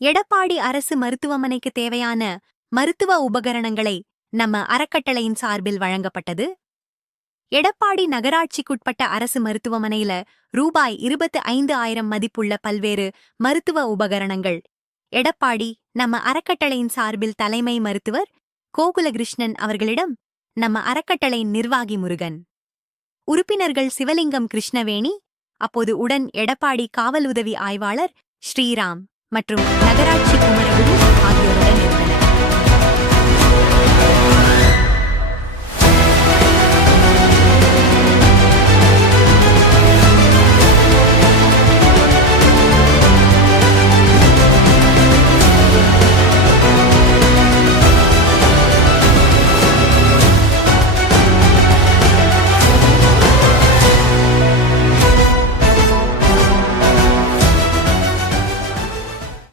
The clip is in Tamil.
எடப்பாடி அரசு மருத்துவமனைக்கு தேவையான மருத்துவ உபகரணங்களை நம்ம அறக்கட்டளையின் சார்பில் வழங்கப்பட்டது. எடப்பாடி நகராட்சிக்குட்பட்ட அரசு மருத்துவமனையில ரூபாய் 25,000 மதிப்புள்ள பல்வேறு மருத்துவ உபகரணங்கள் எடப்பாடி நம்ம அறக்கட்டளையின் சார்பில் தலைமை மருத்துவர் கோகுலகிருஷ்ணன் அவர்களிடம் நம்ம அறக்கட்டளையின் நிர்வாகி முருகன், உறுப்பினர்கள் சிவலிங்கம், கிருஷ்ணவேணி, அப்போது உடன் எடப்பாடி காவல் உதவி ஆய்வாளர் ஸ்ரீராம் மற்றும் நகராட்சி குமரகுரு ஆகியோருடன் இருந்தனர்.